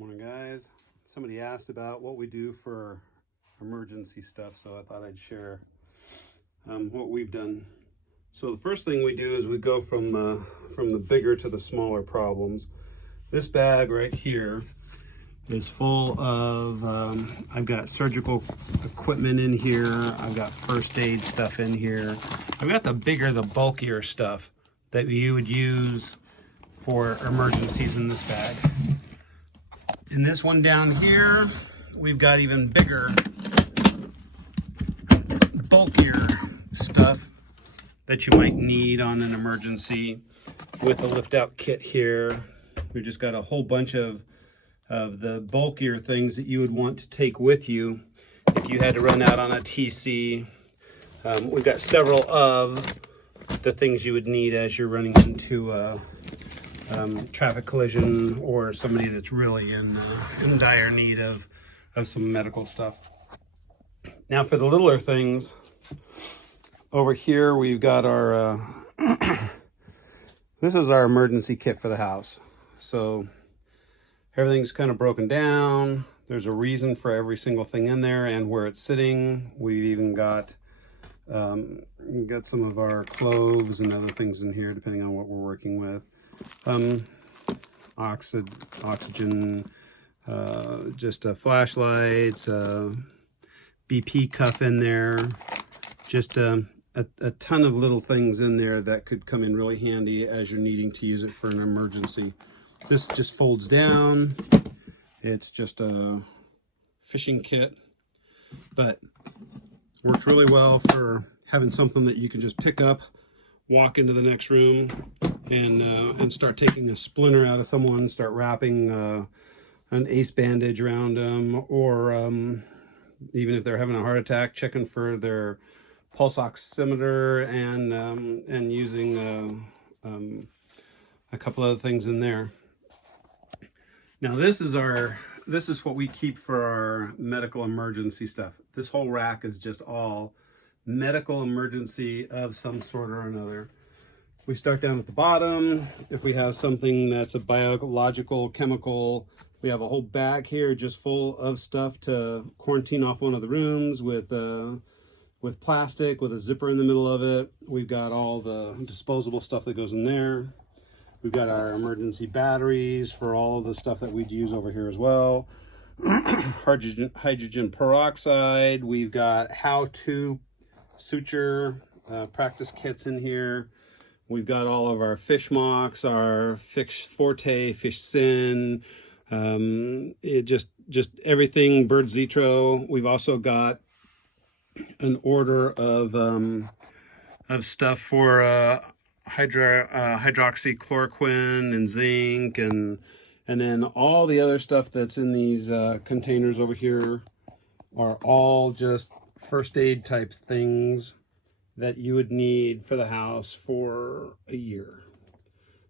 Morning, guys. Somebody asked about what we do for emergency stuff, so I thought I'd share what we've done. So the first thing we do is we go from the bigger to the smaller problems. This bag right here is full of, I've got surgical equipment in here. I've got first aid stuff in here. I've got the bigger, the bulkier stuff that you would use for emergencies in this bag. In this one down here, we've got even bigger, bulkier stuff that you might need on an emergency. With the lift out kit here, we've just got a whole bunch of the bulkier things that you would want to take with you if you had to run out on a TC. We've got several of the things you would need as you're running into traffic collision or somebody that's really in dire need of some medical stuff. Now for the littler things, over here we've got our this is our emergency kit for the house. So everything's kind of broken down. There's a reason for every single thing in there and where it's sitting. We've even got some of our cloves and other things in here depending on what we're working with. Oxygen, just flashlights, BP cuff in there, just a ton of little things in there that could come in really handy as you're needing to use it for an emergency. This just folds down. It's just a fishing kit, but works really well for having something that you can just pick up, walk into the next room, and start taking a splinter out of someone, start wrapping an ACE bandage around them, or even if they're having a heart attack, checking for their pulse oximeter and using a couple other things in there. Now this is what we keep for our medical emergency stuff. This whole rack is just all medical emergency of some sort or another. We start down at the bottom. If we have something that's a biological, chemical, we have a whole bag here just full of stuff to quarantine off one of the rooms with plastic, with a zipper in the middle of it. We've got all the disposable stuff that goes in there. We've got our emergency batteries for all of the stuff that we'd use over here as well. Hydrogen peroxide. We've got how-to suture practice kits in here. We've got all of our fish mocks, our Fish Forte, Fish Sin, just everything, Bird Zetro. We've also got an order of stuff for hydroxychloroquine and zinc, and then all the other stuff that's in these containers over here are all just first aid type things that you would need for the house for a year.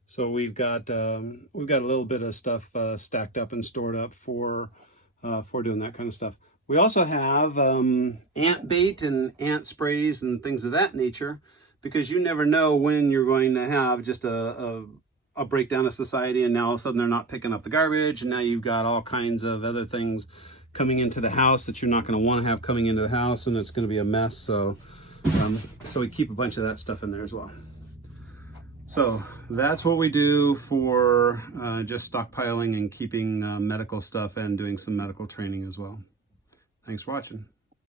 So we've got a little bit of stuff stacked up and stored up for doing that kind of stuff. We also have ant bait and ant sprays and things of that nature, because you never know when you're going to have just a breakdown of society and now all of a sudden they're not picking up the garbage, and now you've got all kinds of other things coming into the house that you're not going to want to have coming into the house, and it's going to be a mess. So we keep a bunch of that stuff in there as well. So that's what we do for just stockpiling and keeping medical stuff and doing some medical training as well. Thanks for watching.